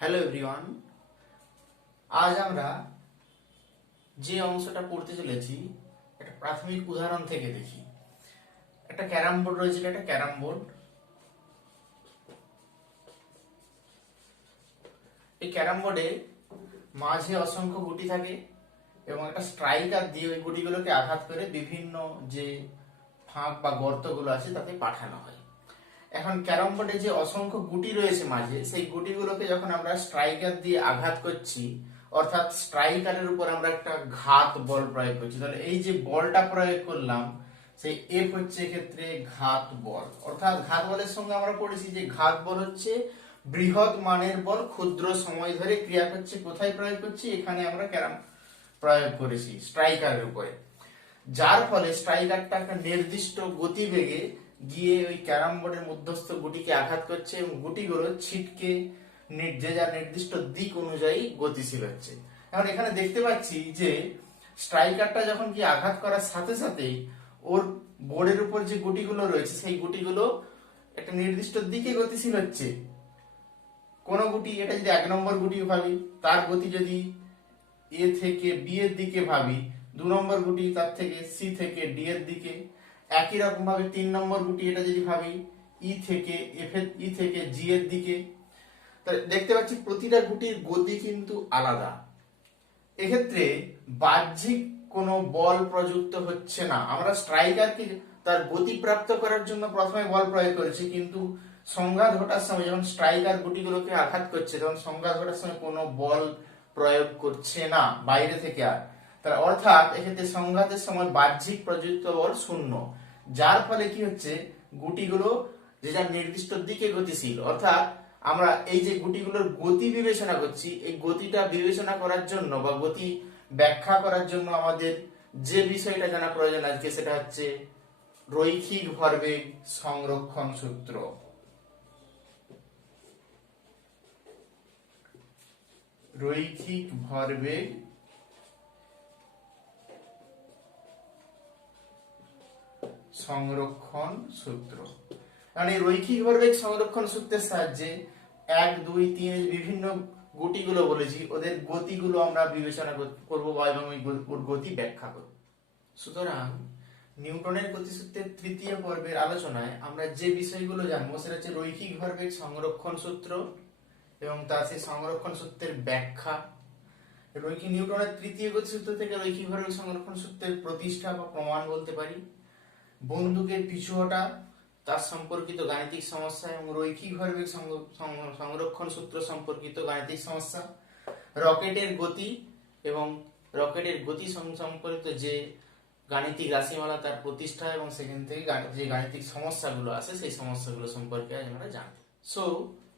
Hello everyone, আজ আমরা যে অংশটা পড়তে চলেছি একটা প্রাথমিক উদাহরণ থেকে দেখি। একটা ক্যারাম বোর্ড রয়েছে, একটা ক্যারাম বোর্ড। এই ক্যারাম বোর্ডে মাঝে অসংখ্য গুটি থাকে এবং একটা স্ট্রাইকার দিয়ে ওই গুটিগুলোকে আঘাত করে বিভিন্ন যে ফাঁক বা গর্তগুলো আছে তাতে পাঠানো হয়। এখন ক্যারাম বোর্ডে যে অসংখ্য গুটি রয়েছে মাঝে, সেই গুটিগুলোকে যখন আমরা স্ট্রাইকার দিয়ে আঘাত করছি, অর্থাৎ স্ট্রাইকারের উপর আমরা একটা ঘাত বল প্রয়োগ করছি, তাহলে এই যে বলটা প্রয়োগ করলাম সেই এফ হচ্ছে এক্ষেত্রে ঘাত বল। অর্থাৎ ঘাত বলের সঙ্গে আমরা পড়েছি যে ঘাত বল হচ্ছে বৃহৎ মানের বল, ক্ষুদ্র সময় ধরে ক্রিয়া করছে। কোথায় প্রয়োগ করছি? এখানে আমরা ক্যারাম প্রয়োগ করেছি স্ট্রাইকারের উপরে, যার ফলে স্ট্রাইকারটা একটা নির্দিষ্ট গতিবেগে গিয়ে ওই ক্যারাম বোর্ডের মধ্যস্থ গুটিকে আঘাত করছে এবং গুটিগুলো ছিটকে যে যার নির্দিষ্ট দিক অনুযায়ী গতিশীল হচ্ছে। এখন এখানে দেখতে পাচ্ছি যে স্ট্রাইকারটা যখন কি আঘাত করার সাথে সাথেই ওর বোর্ডের উপর যে গুটিগুলো রয়েছে সেই গুটিগুলো একটা নির্দিষ্ট দিকে গতিশীল হচ্ছে। কোন গুটি, এটা যদি 1 নম্বর গুটি ভাবি, তার গতি যদি এ থেকে বি এর দিকে ভাবি, 2 নম্বর গুটি তার থেকে সি থেকে ডি এর দিকে, একই রকম ভাবে 3 নম্বর গুটি এটা যদি ভাবি ই থেকে এফ এর ই থেকে জি এর দিকে, তাহলে দেখতে পাচ্ছি প্রতিটা গুটির গতি কিন্তু আলাদা। এক্ষেত্রে বাহ্যিক কোনো বল প্রযুক্ত হচ্ছে না। আমরা স্ট্রাইকারকে তার গতি প্রাপ্ত করার জন্য প্রথমে বল প্রয়োগ করেছি, কিন্তু সংঘাত ঘটার সময় যখন স্ট্রাইকার গুটিগুলোকে আঘাত করছে তখন সংঘাত ঘটার সময় কোনো বল প্রয়োগ করছে না বাইরে থেকে। আর তার অর্থাৎ এক্ষেত্রে সংঘাতের সময় বাহ্যিক প্রযুক্ত বল শূন্য, যার ফলে কি হচ্ছে গুটিগুলো যে যার নির্দিষ্ট দিকে গতিশীল। অর্থাৎ আমরা এই যে গুটিগুলোর গতি বিবেচনা করছি, এই গতিটা বিবেচনা করার জন্য বা গতি ব্যাখ্যা করার জন্য আমাদের যে বিষয়টা জানা প্রয়োজন আজকে, সেটা হচ্ছে রৈখিক ভরবেগ সংরক্ষণ সূত্র। রৈখিক ভরবেগ সংরক্ষণ সূত্র। কারণ এই রৈখিক ভরবেগ সংরক্ষণ সূত্রের সাহায্যে 1, 2, 3 বিভিন্ন গতিগুলো বলেছি, ওদের গতিগুলো আমরা বিবেচনা করব এবং ওর গতি ব্যাখ্যা করব। সুতরাং নিউটনের গতিসূত্রের তৃতীয় পর্বের আলোচনায় আমরা যে বিষয়গুলো জানবো সেটা হচ্ছে রৈখিক ভরবেগ সংরক্ষণ সূত্র এবং তার সেই সংরক্ষণ সূত্রের ব্যাখ্যা। নিউটনের তৃতীয় গতিসূত্র থেকে রৈখিক ভরবেগ সংরক্ষণ সূত্রের প্রতিষ্ঠা বা প্রমাণ বলতে পারি। বন্দুকের পিছু হটা, তার সম্পর্কিত গাণিতিক সমস্যা এবং রৈখিক ভরবেগ সংরক্ষণ সূত্র সম্পর্কিত গাণিতিক সমস্যা। রকেটের গতি এবং রকেটের গতি সম্পর্কিত যে গাণিতিক রাশিমালা তার প্রতিষ্ঠা এবং সেখান থেকে যে গাণিতিক সমস্যাগুলো আছে সেই সমস্যাগুলো সম্পর্কে আমরা জানব। So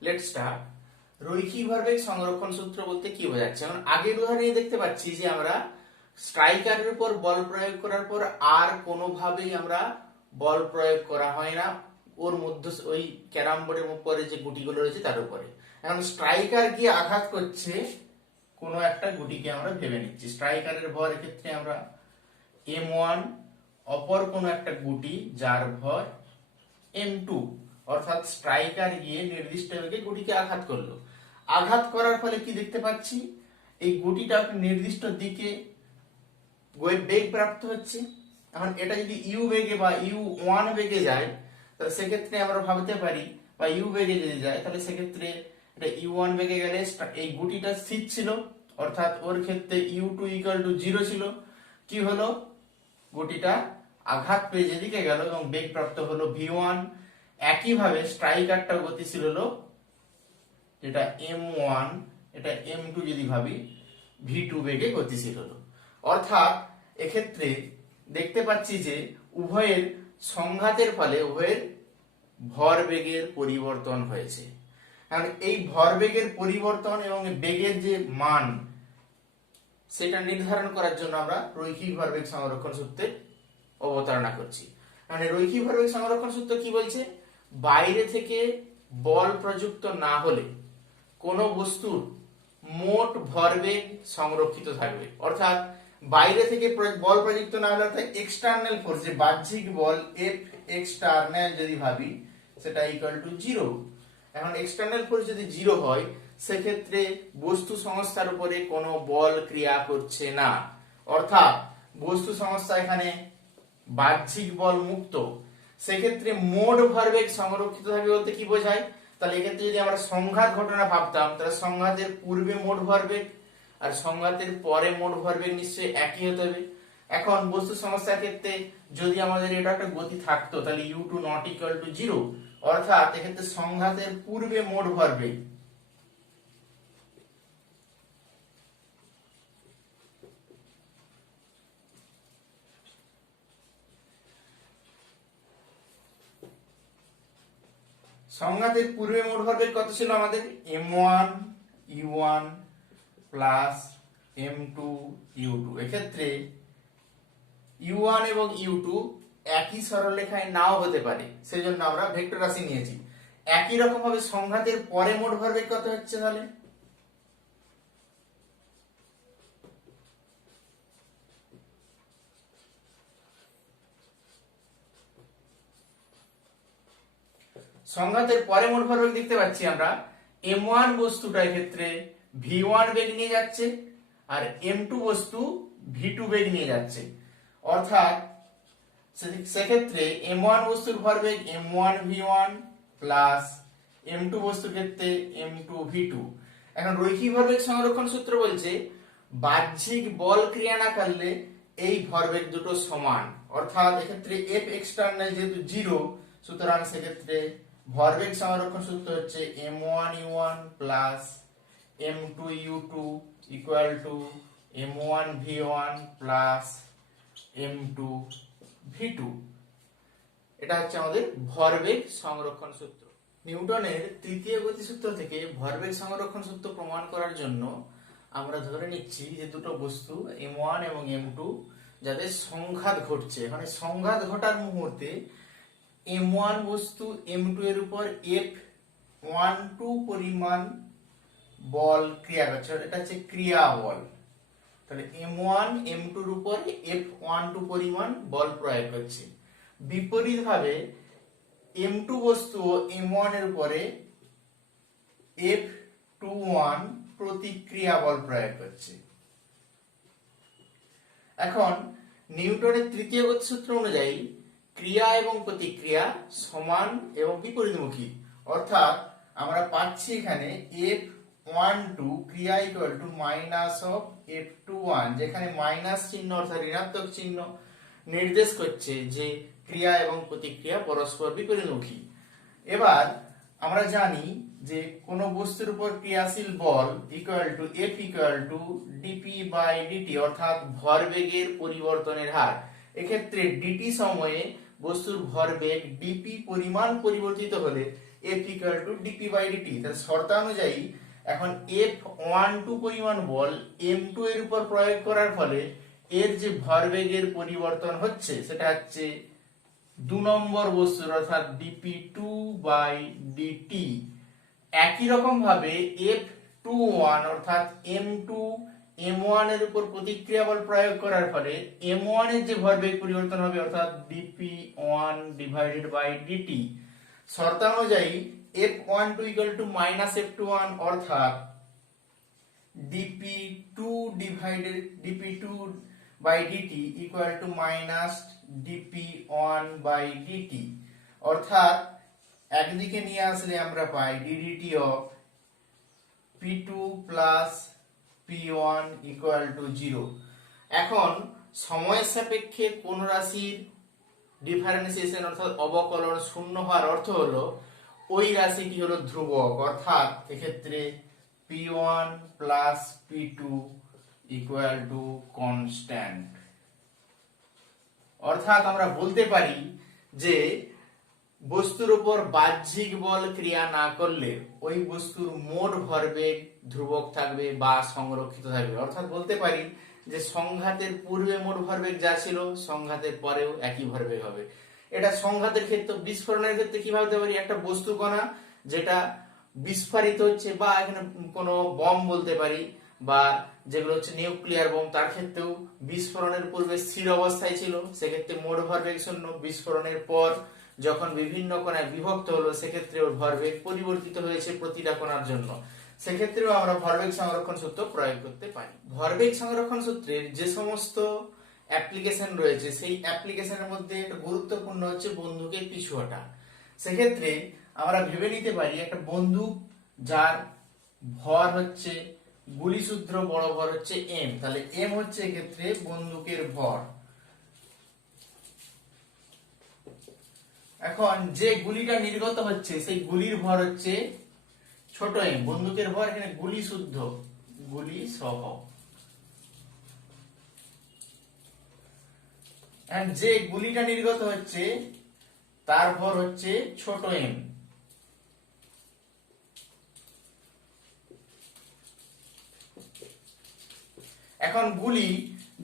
let's start. রৈখিক ভরবেগ সংরক্ষণ সূত্র বলতে কি বোঝাচ্ছে? এখন আগের উদাহরণে দেখতে পাচ্ছি যে আমরা স্ট্রাইকারের উপর বল প্রয়োগ করার পর আর কোনোভাবেই আমরা বল প্রয়োগ করা হয় না ওর মধ্যে ওই ক্যারাম বোর্ডের উপরে যে গুটিগুলো রয়েছে তার উপরে। এখন স্ট্রাইকার গিয়ে আঘাত করছে কোনো একটা গুটিকে, আমরা ভেবে নিচ্ছি স্ট্রাইকারের ভর এক্ষেত্রে আমরা m1, অপর কোনো একটা গুটি যার ভর m2, অর্থাৎ স্ট্রাইকার গিয়ে নির্দিষ্ট বেগে গুটিকে আঘাত করলো। আঘাত করার ফলে কি দেখতে পাচ্ছি? এই গুটিটা নির্দিষ্ট দিকে বেগ প্রাপ্ত হচ্ছে। এখন এটা যদি ইউ বেগে বা u1 বেগে যায় তাহলে সেক্ষেত্রে আমরা ভাবতে পারি, বা ইউ বেগে যদি যায় তাহলে সেক্ষেত্রে এটা u1 বেগে গেলে এই গুটিটা স্থির ছিল, অর্থাৎ ওর ক্ষেত্রে u2 = 0 ছিল। কি হলো? গুটিটা আঘাত পেয়ে যেদিকে গেল এবং বেগ প্রাপ্ত হলো v1। একইভাবে স্ট্রাইকারটা গতিশীল হলো, যেটা m1, এটা m2 যদি ভাবি v2 বেগে গতিশীল হলো। অর্থাৎ এক্ষেত্রে দেখতে পাচ্ছি যে উভয়ের সংঘাতের ফলে উভয়ের ভরবেগের পরিবর্তন হয়েছে। কারণ এই ভরবেগের পরিবর্তন এবং বেগের যে মান সেটা নির্ধারণ করার জন্য আমরা রৈখিক ভরবেগ সংরক্ষণ সূত্রের অবতারণা করছি। মানে রৈখিক ভরবেগ সংরক্ষণ সূত্র কি বলছে? বাইরে থেকে বল প্রযুক্ত না হলে কোনো বস্তুর মোট ভরবেগ সংরক্ষিত থাকবে। অর্থাৎ বাইরে থেকে বল প্রযুক্ত না হলে অর্থাৎ এক্সটার্নাল ফোর্স, যে বাহ্যিক বল এফ এক্সটার্নাল যদি ভাবি সেটা = 0। এখন এক্সটার্নাল ফোর্স যদি 0 হয় সেক্ষেত্রে বস্তু সংস্থার উপরে কোনো বল ক্রিয়া করছে না, অর্থাৎ বস্তু সংস্থা এখানে বাহ্যিক বল মুক্ত। সেক্ষেত্রে মোট ভরবেগ সংরক্ষিত থাকবে বলতে কি বোঝায়? তাহলে এক্ষেত্রে যদি আমরা সংঘাত ঘটনা ভাবতাম, তাহলে সংঘাতের পূর্বে মোট ভরবেগ আর সংঘাতের পরে মোট ভরবেগ নিশ্চয়ই একই হতে হবে। এখন বস্তু সংস্থার ক্ষেত্রে যদি আমাদের এটা একটা গতি থাকতো, তাহলে u2 নট ইকুয়াল টু 0, অর্থাৎ এক্ষেত্রে সংঘাতের পূর্বে মোট ভরবেগ সংঘাতের পূর্বে মোট ভরবেগ কত ছিল আমাদের? m1 u1 plus m2 u2। এক্ষেত্রে u1 এবং u2 একই সরলরেখায় নাও হতে পারে, সেই জন্য আমরা ভেক্টর রাশি নিয়েছি। একই রকম ভাবে সংঘাতের পরে মোট ভরবেগ কত হচ্ছে? তাহলে সংঘাতের পরে মোট ভরবেগ দেখতে পাচ্ছি আমরা m1 বস্তুটা এক্ষেত্রে v1 বেগ নিয়ে যাচ্ছে আর m2 বস্তু v2 বেগ নিয়ে যাচ্ছে, অর্থাৎ সেক্ষেত্রে m1 বস্তুর ভরবেগ m1 v1 প্লাস m2 বস্তুর ক্ষেত্রে m2 v2। এখন রৈখিক ভরবেগ সংরক্ষণ সূত্র বলছে বাহ্যিক বল ক্রিয়া না করলে এই ভরবেগ দুটো সমান, অর্থাৎ এক্ষেত্রে f এক্সটার্নাল যেহেতু 0, সুতরাং সেক্ষেত্রে ভরবেগ সংরক্ষণ সূত্র হচ্ছে m1 u1 plus m2 u2 equal to m1 v1 plus m2 v2। এটা হচ্ছে আমাদের ভরবেগ সংরক্ষণ সূত্র। নিউটনের তৃতীয় গতিসূত্র থেকে ভরবেগ সংরক্ষণ সূত্র প্রমাণ করার জন্য আমরা ধরে নিচ্ছি যে দুটো বস্তু m1 এবং m2 যাদের সংঘাত ঘটছে, মানে সংঘাত ঘটার মুহূর্তে m1 বস্তু m2 এর উপর F12 পরিমাণ বল ক্রিয়া করছে, এটা হচ্ছে ক্রিয়া বল। তাহলে m1 m2 এর উপর F12 পরিমাণ বল প্রয়োগ করছে। বিপরীতভাবে m2 বস্তু m1 এর উপরে F21 প্রতিক্রিয়া বল প্রয়োগ করছে। এখন নিউটনের তৃতীয় গতিসূত্র অনুযায়ী ক্রিয়া এবং প্রতিক্রিয়া সমান এবং বিপরীতমুখী, অর্থাৎ আমরা পাচ্ছি এখানে F12 ক্রিয়া equal to minus of F21, যেখানে মাইনাস চিহ্ন অর্থাৎ ঋণাত্মক চিহ্ন নির্দেশ করছে যে ক্রিয়া এবং প্রতিক্রিয়া পরস্পর বিপরীতমুখী। এবার আমরা জানি যে কোন বস্তুর উপর ক্রিয়াশীল বল equal to F equal to dp by dt, অর্থাৎ ভরবেগের পরিবর্তনের হার। এক্ষেত্রে dt সময়ে বস্তুর ভরবেগ dp পরিমাণ পরিবর্তিত হলে F equal to dp by dt। তাহলে শর্তানুযায়ী এখন F12 পরিমাণ বল m2 এর উপর প্রয়োগ করার ফলে এর যে ভরবেগের পরিবর্তন হচ্ছে সেটা হচ্ছে 2 নম্বর বস্তুর, অর্থাৎ dp2 বাই dt। একই রকম ভাবে F21 অর্থাৎ m2 m1 এর উপর প্রতিক্রিয়া বল প্রয়োগ করার ফলে m1 এর যে ভরবেগ পরিবর্তন হবে, অর্থাৎ dp1 ডিভাইডেড বাই dt। শর্তানুযায়ী F12 equal to minus F21, অর্থাৎ dp2 divided dp2 by dt equal to minus dp1 by dt, অর্থাৎ একদিকে নিয়ে আসলে আমরা পাই ddt of p2 plus p1 equal to 0। এখন সময়ের সাপেক্ষে কোন রাশির ডিফারেন্সিয়েশন অর্থাৎ অবকলন শূন্য হওয়ার অর্থ হলো ওই রাশিটি হলো ধ্রুবক, অর্থাৎ এক্ষেত্রে p1 plus p2 equal to constant. অর্থাৎ আমরা বলতে পারি যে বস্তুর উপর বাহ্যিক বল ক্রিয়া না করলে ওই বস্তুর মোট ভরবেগ ধ্রুবক থাকবে বা সংরক্ষিত থাকবে। অর্থাৎ বলতে পারি যে সংঘাতের পূর্বে মোট ভরবেগ যা ছিল সংঘাতের পরেও একই ভরবেগ হবে। এটা সংঘাতের ক্ষেত্রে, বিস্ফোরণের ক্ষেত্রে কি ভাবতে পারি, একটা বস্তু কণা যেটা বিস্ফোরিত হচ্ছে, বা এখানে কোনো বম বলতে পারি, বা যেগুলো হচ্ছে নিউক্লিয়ার বোম, তার ক্ষেত্রেও বিস্ফোরণের পূর্বে স্থির অবস্থায় ছিল, সেক্ষেত্রে মোট ভরবেগ শূন্য। বিস্ফোরণের পর যখন বিভিন্ন কণায় বিভক্ত হলো সেক্ষেত্রে ওর ভরবেগ পরিবর্তিত হয়েছে প্রতিটা কণার জন্য। সেক্ষেত্রেও আমরা ভরবেগ সংরক্ষণ সূত্র প্রয়োগ করতে পারি। ভরবেগ সংরক্ষণ সূত্রের যে সমস্ত অ্যাপ্লিকেশন রয়েছে সেই অ্যাপ্লিকেশনের মধ্যে একটা গুরুত্বপূর্ণ হচ্ছে বন্দুকের পিছু হটা। সেক্ষেত্রে আমরা ভেবে নিতে পারি একটা বন্দুক যার ভর হচ্ছে গুলিসূত্র বড় ভর হচ্ছে এম, তাহলে এম হচ্ছে এক্ষেত্রে বন্দুকের ভর। এখন যে গুলিটা নির্গত হচ্ছে সেই গুলির ভর হচ্ছে ছোট এম, বন্দুকের ভর এখানে গুলি শুদ্ধ, গুলি সহ। যে গুলিটা নির্গত হচ্ছে তার ভর হচ্ছে ছোট এম। এখন গুলি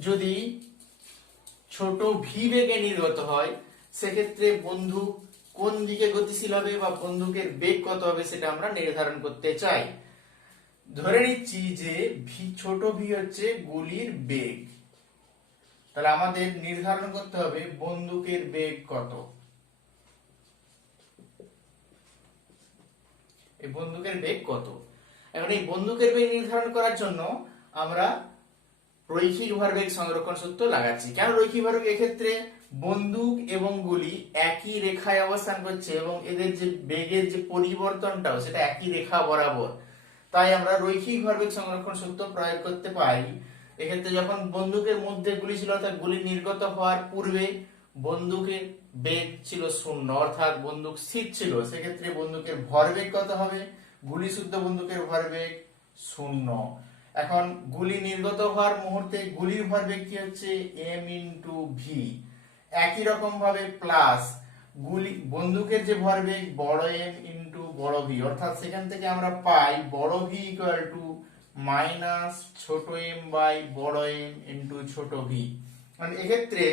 যদি ছোট ভি বেগে নির্গত হয় সেক্ষেত্রে বন্দুক কোন দিকে গতিশীল হবে বা বন্দুকের বেগ কত হবে সেটা আমরা নির্ধারণ করতে চাই। ধরে নিচ্ছি যে ছোট ভি হচ্ছে গুলির বেগ, তাহলে আমাদের নির্ধারণ করতে হবে বন্দুকের বেগ কত। এই বন্দুকের বেগ কত, এখন এই বন্দুকের বেগ নির্ধারণ করার জন্য আমরা রৈখিক ভরবেগ সংরক্ষণ সূত্র লাগাচ্ছি। কেন রৈখিক ভরবেগ? এক্ষেত্রে বন্দুক এবং গুলি একই রেখায় অবস্থান করছে এবং এদের যে বেগের যে পরিবর্তনটাও সেটা একই রেখা বরাবর, তাই আমরা রৈখিক ভরবেগ সংরক্ষণ সূত্র প্রয়োগ করতে পারি। এক্ষেত্রে যখন বন্দুকের মধ্যে গুলি ছিল অর্থাৎ গুলি নির্গত হওয়ার পূর্বে বন্দুকের বেগ ছিল 0 অর্থাৎ বন্দুক স্থির ছিল, সেক্ষেত্রে বন্দুকের ভরবেগ কত হবে? গুলি শুদ্ধ বন্দুকের ভরবেগ 0। এখন গুলি নির্গত হওয়ার মুহূর্তে গুলির ভরবেগ কি হচ্ছে? m into V. একই রকম ভাবে প্লাস গুলি বন্দুকের যে ভরবেগ বড় এম ইনটু বড় ভি, অর্থাৎ সেখান থেকে আমরা পাই বড় ভি ইকুয়াল টু মাইনাস ছোট এম বাই বড় এম ইনটু ছোট ভি। মানে এক্ষেত্রে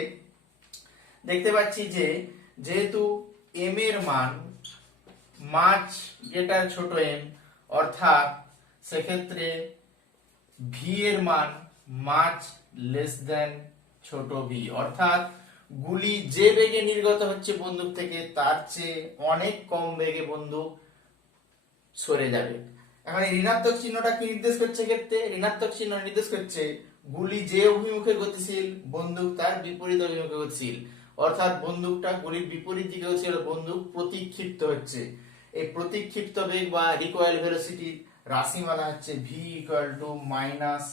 দেখতে পাচ্ছি যে যেহেতু এম এর মান মাচ গ্রেটার ছোট এম, অর্থাৎ সেক্ষেত্রে ভি এর মান মাচ লেস দেন ছোট ভি, অর্থাৎ গুলি যে বেগে নির্গত হচ্ছে বন্দুক থেকে তার চেয়ে অনেক কম বেগে বন্দুক সরে যাবে। এখন এই ঋণাত্মক চিহ্নটা কি নির্দেশ করছে? ক্ষেত্রে ঋণাত্মক চিহ্ন নির্দেশ করছে গুলি যে অভিমুখে গতিশীল বন্দুক তার বিপরীত অভিমুখে গতিশীল, অর্থাৎ বন্দুকটা গুলির বিপরীত দিকে হচ্ছে বন্দুক প্রতিক্ষিপ্ত হচ্ছে। এই প্রতিক্ষিপ্ত বেগ বা রিকয়েল ভেলোসিটি রাশিমালা হচ্ছে ভি ইকুয়াল টু মাইনাস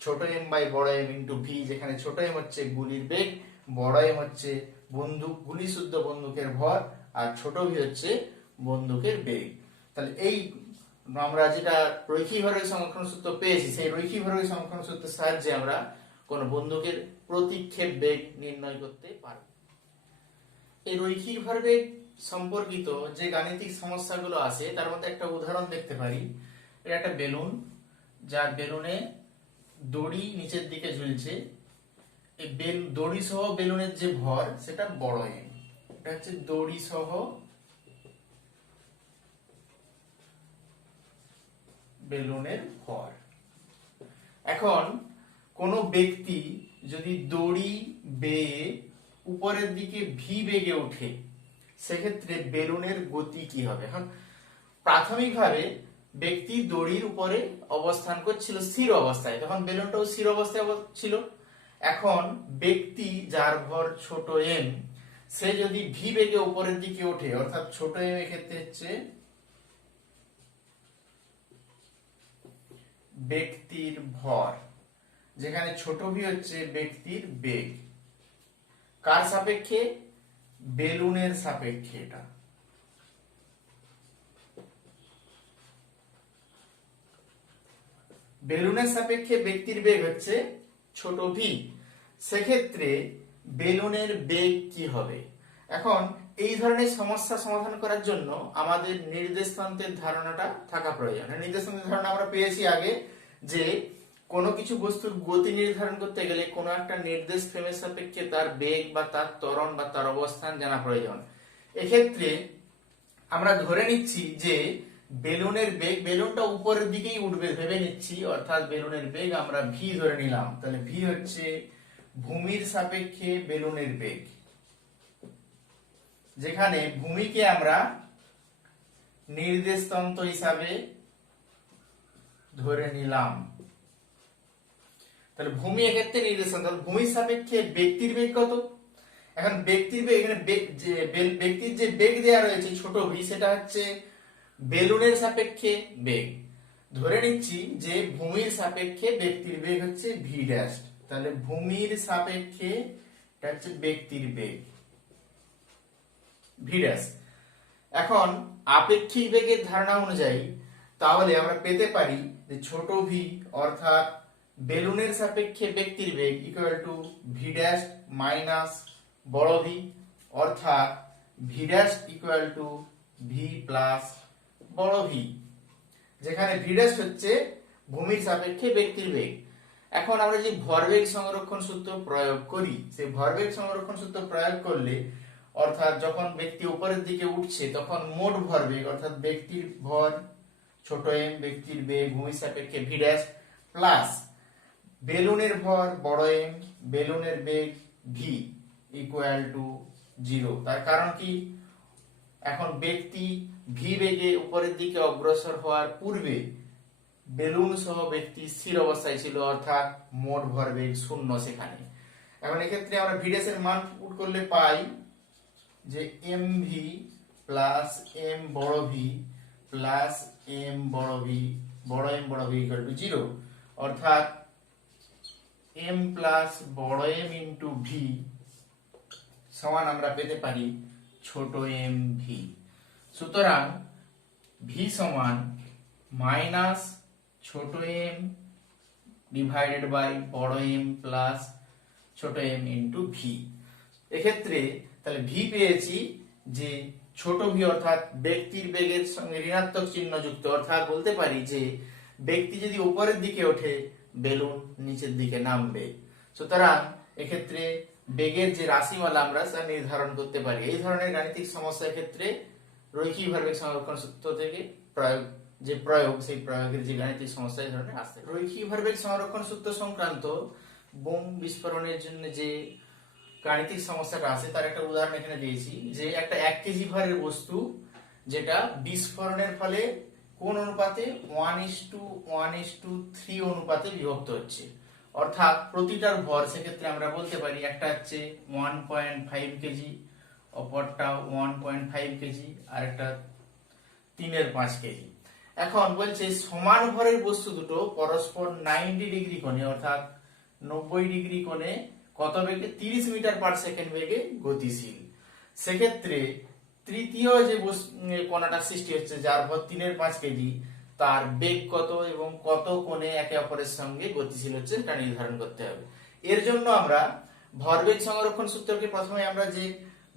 ছোট এম বাই বড় এম ইনটু ভি, যেখানে ছোট এম হচ্ছে গুলির বেগ, বড় এম হচ্ছে বন্দুক গুলি শুদ্ধ বন্দুকের ভর, আর ছোট ভি হচ্ছে বন্দুকের বেগ। তাহলে এই আমরা যেটা রৈখিক ভরবেগ সংরক্ষণ সূত্র পেয়েছি সেই রৈখিক ভরবেগ সংরক্ষণ সূত্রের সাহায্যে আমরা কোন বন্দুকের প্রতিক্ষেপ বেগ নির্ণয় করতে পারব। এই রৈখিক ভরবেগ সম্পর্কিত যে গাণিতিক সমস্যাগুলো আছে তার মধ্যে একটা উদাহরণ দেখতে পারি। এটা একটা বেলুন, যার বেলুনে দড়ি নিচের দিকে ঝুলছে। এই দড়ি সহ বেলুনের যে ভর সেটা বড় এম, এটা হচ্ছে দড়ি সহ বেলুনের ভর। এখন কোন ব্যক্তি যদি দড়ি বেয়ে উপরের দিকে ভি বেগে ওঠে সেক্ষেত্রে বেলুনের গতি কি হবে? এখন প্রাথমিকভাবে ব্যক্তি দড়ির উপরে অবস্থান করছিল স্থির অবস্থায়, তখন বেলুনটাও স্থির অবস্থায় ছিল। এখন ব্যক্তি যার ভর ছোট এম সে যদি ভি বেগে উপরের দিকে ওঠে, অর্থাৎ ছোট এম এক্ষেত্রে হচ্ছে ব্যক্তির ভর, যেখানে ছোট ভি হচ্ছে ব্যক্তির বেগ। কার সাপেক্ষে? বেলুনের সাপেক্ষে। এটা বেলুনের সাপেক্ষে ব্যক্তির বেগ হচ্ছে ছোট ভি, সেক্ষেত্রে বেলুনের বেগ কি হবে? এখন এই ধরনের সমস্যা সমাধান করার জন্য আমাদের নির্দেশান্তের ধারণাটা থাকা প্রয়োজন। নির্দেশান্তের ধারণা আমরা পেয়েছি আগে যে কোনো কিছু বস্তুর গতি নির্ধারণ করতে গেলে কোনো একটা নির্দেশ ফ্রেমের সাপেক্ষে তার বেগ বা তার ত্বরণ বা তার অবস্থান জানা প্রয়োজন। এক্ষেত্রে আমরা ধরে নিচ্ছি যে বেলুনের বেগ, বেলুনটা উপরের দিকেই উঠবে ভেবে নিচ্ছি, অর্থাৎ বেলুনের বেগ আমরা ভি ধরে নিলাম। তাহলে ভি হচ্ছে ভূমির সাপেক্ষে বেলুনের বেগ, যেখানে ভূমিকে আমরা নির্দেশতন্ত্র হিসাবে ধরে নিলাম। তাহলে ভূমি এক্ষেত্রে নির্দেশন, তাহলে ভূমির সাপেক্ষে ব্যক্তির বেগ কত? এখন ব্যক্তির বেগ, এখানে ব্যক্তির যে বেগ দেওয়া রয়েছে ছোট ভি, সেটা হচ্ছে বেলুনের সাপেক্ষে বেগ। ধরে নিচ্ছি যে ভূমির সাপেক্ষে ব্যক্তির বেগ হচ্ছে ভি ড্যাশ। তাহলে ভূমির সাপেক্ষে এটা হচ্ছে ব্যক্তির বেগ ভি ড্যাশ। এখন আপেক্ষিক বেগের ধারণা অনুযায়ী তাহলে আমরা পেতে পারি যে ছোট ভি অর্থাৎ বেলুনের সাপেক্ষে ব্যক্তির বেগ equal to V dash minus বড় ভি, অর্থাৎ V dash equal to V plus বড় ভি, যেখানে ভি ড্যাশ হচ্ছে ভূমির সাপেক্ষে ব্যক্তির বেগ। এখন আমরা যে ভরবেগ সংরক্ষণ সূত্র প্রয়োগ করি, সেই ভরবেগ সংরক্ষণ সূত্র প্রয়োগ করলে অর্থাৎ যখন ব্যক্তি উপরের দিকে উঠছে তখন মোট ভরবেগ অর্থাৎ ব্যক্তির ভর ছোট এম, ব্যক্তির বেগ ভূমির সাপেক্ষে ভি ড্যাশ, প্লাস বেলুনের ভর বড় এম, বেলুনের বেগ ভি ইকুয়াল টু 0। তার কারণ কি, এখন ব্যক্তি ভি বেগে উপরের দিকে অগ্রসর হওয়ার পূর্বে বেলুন সহ ব্যক্তি স্থির অবস্থায় ছিল, অর্থাৎ মোট ভরবেগ 0 সেখানে। এখন এক্ষেত্রে আমরা ভি ড্যাশ এর মান পুট করলে পাই যে এম ভি প্লাস এম বড় ভি প্লাস এম বড় ভি বড় এম বড় ভি ইকুয়াল টু 0, অর্থাৎ এম প্লাস বড় এম ইন্টু ভি সমান আমরা পেতে পারি ছোট এম ভি। সুতরাং ভি সমান মাইনাস ছোট এম ডিভাইডেড বাই বড় এম প্লাস ছোট এম ইন্টু ভি। এক্ষেত্রে তাহলে ভি পেয়েছি যে ছোট ভি অর্থাৎ ব্যক্তির বেগের সঙ্গে ঋণাত্মক চিহ্ন যুক্ত, অর্থাৎ বলতে পারি যে ব্যক্তি যদি উপরের দিকে ওঠে বেলুন নিচের দিকে নামবে। সুতরাং এক্ষেত্রে বেগের যে রাশিমালা আমরা তা নির্ধারণ করতে পারি। এই ধরনের গাণিতিক সমস্যার ক্ষেত্রে রৈখিক ভরবেগ সংরক্ষণ সূত্র থেকে প্রয়োগ সেই প্রয়োগের যে গাণিতিক সমস্যা এই ধরনের আসে। রৈখিক ভরবেগ সংরক্ষণ সূত্র সংক্রান্ত বোম বিস্ফোরণের জন্য যে গাণিতিক সমস্যাটা আছে তার একটা উদাহরণ এখানে দিয়েছি, যে একটা 1 কেজি ভরের বস্তু যেটা বিস্ফোরণের ফলে কোন অনুপাতে 1:1:3 অনুপাতে বিভক্ত হচ্ছে, অর্থাৎ প্রতিটার ভর। সেক্ষেত্রে আমরা বলতে পারি একটা হচ্ছে 1.5 কেজি, অপরটা 1.5 কেজি, আর একটা 3/5 কেজি। এখন বলছে সমান ভরের বস্তু দুটো পরস্পর 90 ডিগ্রি কোণে অর্থাৎ 90 ডিগ্রি কোণে কত বেগে 30 মিটার পার সেকেন্ড বেগে গতিশীল। সেক্ষেত্রে তৃতীয় যে কণাটা সৃষ্টি হচ্ছে যার ভর 3/5 কেজি, তার বেগ কত এবং কত কোণে একে অপরের সঙ্গে গতিশীল হচ্ছে এটা নির্ধারণ করতে হবে। এর জন্য আমরা ভরবেগ সংরক্ষণ সূত্রকে প্রথমে আমরা যে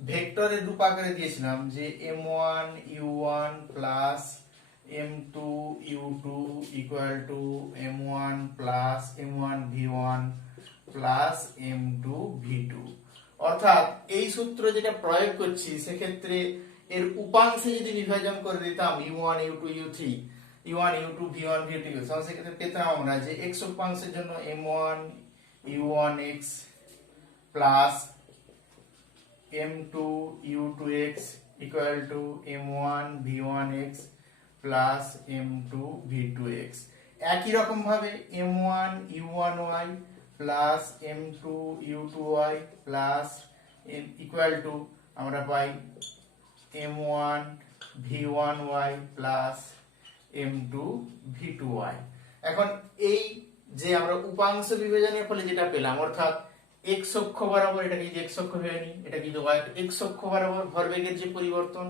ভেক্টরের রূপ আকারে দিয়েছিলাম যে m1 u1 plus m2 u2 equal to m1 plus m1 v1 plus m2 v2, অর্থাৎ এই সূত্র যেটা প্রয়োগ করছি সেক্ষেত্রে এর উপাংশে যদি বিভাজন করে দিতাম u1 u2 u3 u1 u2 v1 v2, তাহলে সেক্ষেত্রে পেতাম আমরা যে x উপাংশের জন্য m1 u1x plus m2 u2x equal to m1 v1x plus m2 v2x। একই রকম ভাবে m1 u1y plus m2 u2y plus equal to আমরা পাই m1 v1y plus m2 v2y। এখন এই যে আমরা উপাংশ বিভাজনের ফলে যেটা পেলাম, অর্থাৎ x অক্ষ বরাবর, এটা কি x অক্ষ ভেবে নি, এটা কিন্তু x অক্ষ বরাবর ভরবেগের যে পরিবর্তন,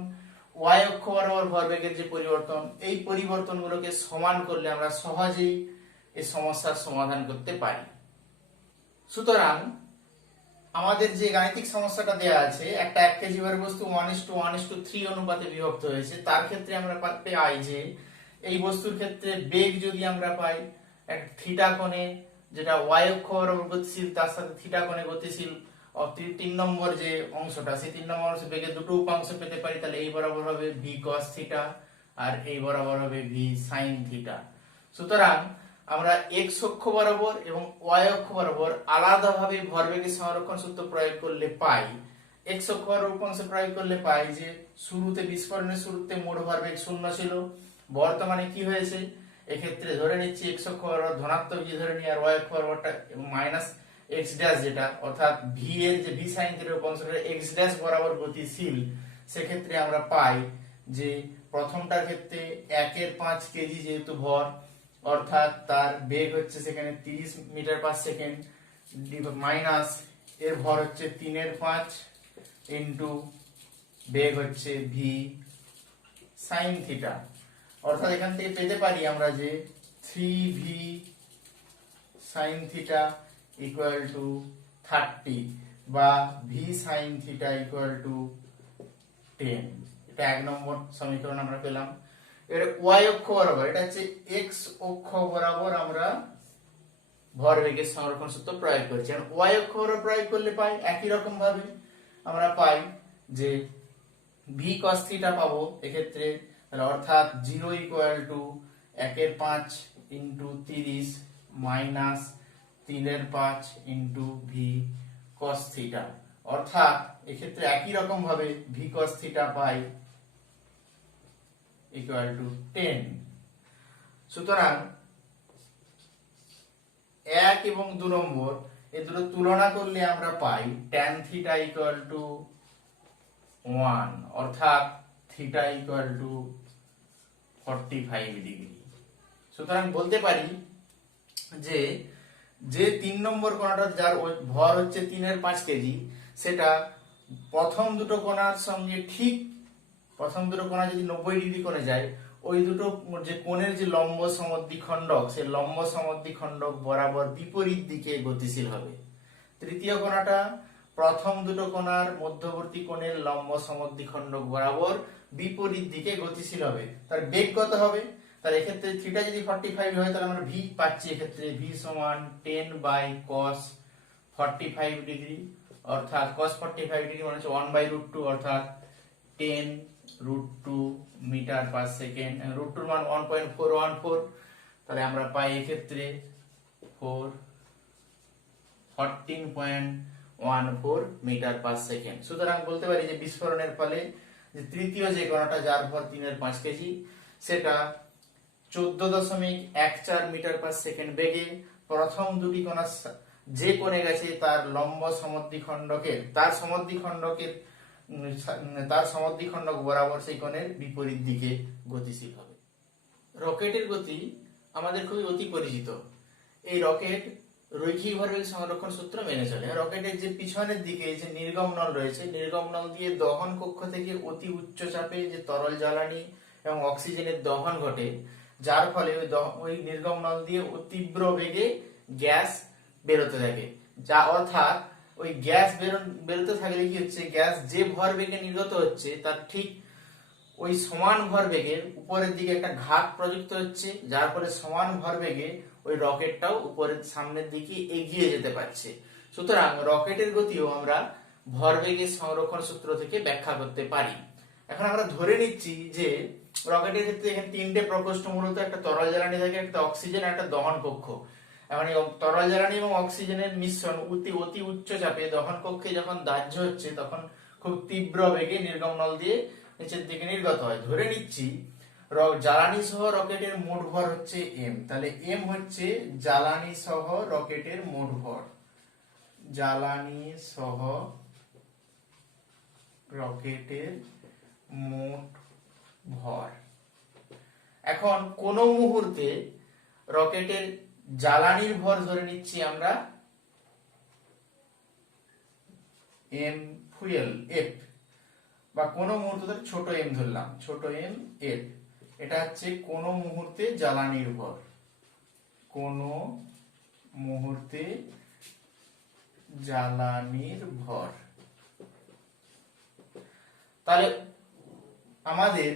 y অক্ষ বরাবর ভরবেগের যে পরিবর্তন, এই পরিবর্তনগুলোকে সমান করলে আমরা সহজেই এই সমস্যার সমাধান করতে পারি। সুতরাং আমাদের যে গাণিতিক সমস্যাটা দেয়া আছে, একটা 1 কেজি ভরের বস্তু 1:1:3 অনুপাতে বিভক্ত হয়েছে, তার ক্ষেত্রে আমরা পাই যে এই বস্তুর ক্ষেত্রে বেগ যদি আমরা পাই এক থিটা কোণে, যেটা y অক্ষ বরাবর গতিশীল তার সাথে থিটা কোণে গতিশীল, 3 নম্বর যে অংশটা, সেই 3 নম্বর অংশ বেগের দুটো উপাংশ পেতে পারি, তাহলে এই বরাবর হবে v cos থিটা আর এই বরাবর হবে v sin থিটা। সুতরাং আমরা x অক্ষ বরাবর এবং y অক্ষ বরাবর আলাদাভাবে ভরবেগের সংরক্ষণ সূত্র প্রয়োগ করলে পাই, x অক্ষ বরাবর উপাংশ প্রয়োগ করলে পাই যে শুরুতে বিস্ফোরণের শুরুতে মোট ভরবেগ 0 ছিল, বর্তমানে কি হয়েছে এক্ষেত্রে ধরে নিচ্ছি x অক্ষ বরাবর ধনাত্মক v ধরে নিই আর y অক্ষ বরাবরটা মাইনাস x ড্যাশ যেটা অর্থাৎ v এর যে v sin থিটা রূপান্তরটা x ড্যাশ বরাবর গতিশীল, সেক্ষেত্রে আমরা পাই যে প্রথমটার ক্ষেত্রে 1/5 কেজি যেহেতু ভর, অর্থাৎ তার বেগ হচ্ছে সেখানে 30 মিটার পার সেকেন্ড মাইনাস এর ভর হচ্ছে 3/5 ইন্টু বেগ হচ্ছে v sin থিটা, অর্থাৎ এখান থেকে পেতে পারি আমরা যে 3v sin theta equal to 30 বা v sin theta equal to 10। এটা 1 নম্বর সমীকরণ আমরা পেলাম। এর y অক্ষ বরাবর, এটা হচ্ছে x অক্ষ বরাবর আমরা ভরবেগের সংরক্ষণ সূত্র প্রয়োগ করছি। আর y অক্ষ বরাবর প্রয়োগ করলে পাই একই রকম ভাবে আমরা পাই যে v cos থিটা পাবো এক্ষেত্রে, অর্থাৎ 0 equal to 1/5 into 30 minus 3/5 into v cos theta, অর্থাৎ এক্ষেত্রে একই রকম ভাবে v cos theta pi equal to 10। সুতরাং 1 এবং 2 নম্বর এই দুটো তুলনা করলে আমরা পাই tan থিটা ইকুয়াল টু 1, অর্থাৎ থিটা ইকুয়াল টু 45 ডিগ্রি। সুতরাং বলতে পারি যে যে 3 নম্বর কোণাটা যার ভর হচ্ছে 3/5 কেজি, সেটা প্রথম দুটো কোণার সঙ্গে ঠিক, প্রথম দুটো কোণা যদি 90 ডিগ্রি কোণে যায়, ওই দুটো যে কোণের যে লম্ব সমদ্বিখণ্ডক, সেই লম্ব সমদ্বিখণ্ডক বরাবর বিপরীত দিকে গতিশীল হবে। তৃতীয় কোণাটা প্রথম দুটো কোণার মধ্যবর্তী কোণের লম্ব সমদ্বিখণ্ডক বরাবর বিপরীত দিকে গতিশীল হবে। তার বেগ কত হবে? তার এক্ষেত্রে থিটা যদি 45 হয় তাহলে আমরা v পাচ্ছি এক্ষেত্রে v সমান 10 বাই cos 45 ডিগ্রি, অর্থাৎ cos 45 ডিগ্রি মানে হচ্ছে 1/√2 অর্থাৎ 10√2 মিটার পার সেকেন্ড। √2 মান 1.414, তাহলে আমরা পাই এক্ষেত্রে 14.14 মিটার পার সেকেন্ড। সুতরাং বলতে পারি যে বিস্ফোরণের ফলে যে তৃতীয় যে কণাটা যার ভর 3/5 কেজি, সেটা 14.14 মিটার পার সেকেন্ড বেগে প্রথম দুটি কণা যে কোণে গেছে তার লম্ব সমদ্বিখণ্ডকের তার সমদ্বিখণ্ডক বরাবর সেই কোণের বিপরীত দিকে গতিশীল হবে। রকেটের গতি আমাদের খুবই অতি পরিচিত। এই রকেট রৈখিক ভরবেগ সংরক্ষণ সূত্র মেনে চলে। রকেটের যে পিছনের দিকে যে নির্গম নল রয়েছে, নির্গম নল দিয়ে দহন কক্ষ থেকে অতি উচ্চ চাপে যে তরল জ্বালানি এবং অক্সিজেনের দহন ঘটে, যার ফলে ওই নির্গম নল দিয়ে তীব্র বেগে গ্যাস বেরোতে থাকে। যা অর্থাৎ ওই গ্যাস বেরোতে থাকলে কি হচ্ছে, গ্যাস যে ভর বেগে নির্গত হচ্ছে তার ঠিক ওই সমান ভর বেগের উপরের দিকে একটা ঘাত প্রযুক্ত হচ্ছে, যার ফলে সমান ভর বেগে ওই রকেটটাও উপরের সামনের দিকে এগিয়ে যেতে পারছে। সুতরাং রকেটের গতিও আমরা ভরবেগের সংরক্ষণ সূত্র থেকে ব্যাখ্যা করতে পারি। এখন আমরা ধরে নিচ্ছি যে রকেটের ক্ষেত্রে এখানে তিনটে প্রকোষ্ঠ, মূলত একটা তরল জ্বালানি থাকে, একটা অক্সিজেন, একটা দহন কক্ষ। মানে তরল জ্বালানি এবং অক্সিজেনের মিশ্রণ অতি উচ্চ চাপে দহন কক্ষে যখন দাহ্য হচ্ছে, তখন খুব তীব্র বেগে নির্গম নল দিয়ে নিচের দিকে নির্গত হয়। ধরে নিচ্ছি জ্বালানি সহ রকেটের মোট ভর হচ্ছে m, তাহলে m হচ্ছে জ্বালানি সহ রকেটের মোট ভর, জ্বালানি সহ রকেটের মোট ভর। এখন কোন মুহূর্তে রকেটের জ্বালানির ভর ধরে নিচ্ছি আমরা m ফুয়েল f, বা কোন মুহূর্তে ছোট m ধরলাম, ছোট m f, এটা হচ্ছে কোন মুহূর্তে জ্বালানির ভর, কোন মুহূর্তে জ্বালানির ভর। তাহলে আমাদের